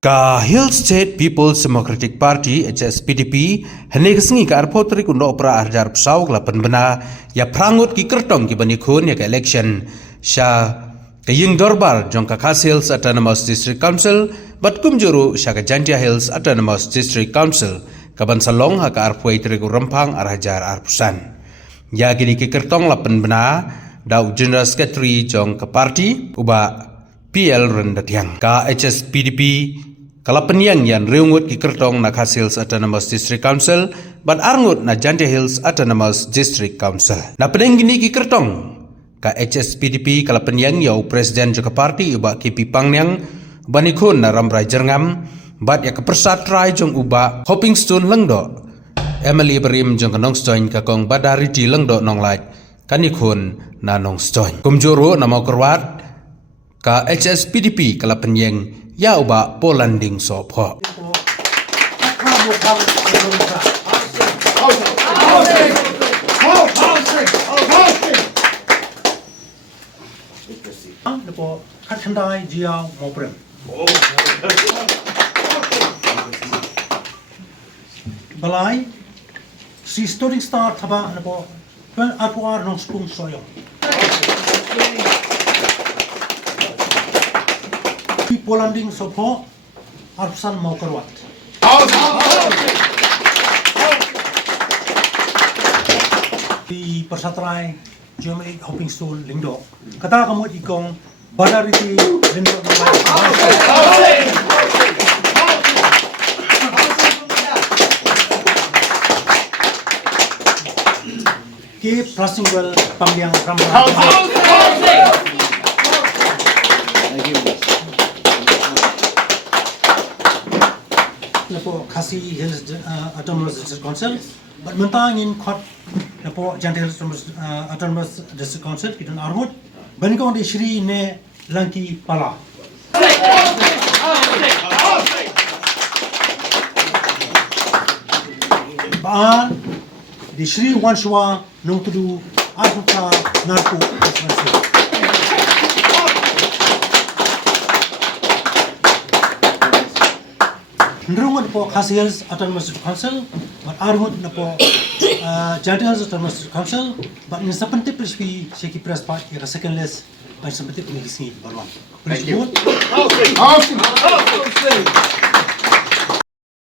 Ka Hill State People's Democratic Party HSPDP hene kesengi ka arpotri kundo opera arjar psau kelapan bena ya prangut ki kertong ki bani khun ya ka election sha ka ying dorbar jong ka Khas Hills Autonomous District Council bat kumjuru sha ka Jantia Hills Autonomous District Council ka ban salong ha ka arpoi tri ku rempang arhajar arpusan ya kini ki kertong lapan bena dau General Secretary jong ka party uba PL rendatiang ka HSPDP kala penyang yan reungut ki kertong na Khas Hills Autonomous District Council ban arngut na Jantia Hills Autonomous District Council. Na pedeng gini ki kertong ka HSPDP kala penyang yau presiden juga parti uba KP Pangnang banikun na ramrai jerngam bat ya kepersat rai jong uba Hopping Stone lengdo Emily berim jong kanong stoin ka kong badari di lengdo nong lait kanikun na nong stoin. Kumjuru na mau kerwat ka HSPDP kala penyang ya uba Polanding Sopho. Lepo kathandai jiao moprem. Balai si Storing Star thaba lepo pen atuar nong spung soyo. Polanding Sopho arpsan mau kerwat. Di persatrai Germany Hopping Stone Lingdo. Kata kamu ikong badariti Lingdo ke Prasingwell Pamliang Ramra. Lepo Khasi Hills Autonomous District Council, but mentangin kot lepo Jantia Hills Autonomous District Council kita armut, banikong di Shri ne Langki Pala. Baan di Shri Wanshwa nung tudu Afrika Narko Council. Nrungut po Khas Hills Autonomous Council, but arungut na po Jantia Hills Autonomous Council, but in sapante prespi seki press part ya second list by sapante pinigisi barwan. Thank you.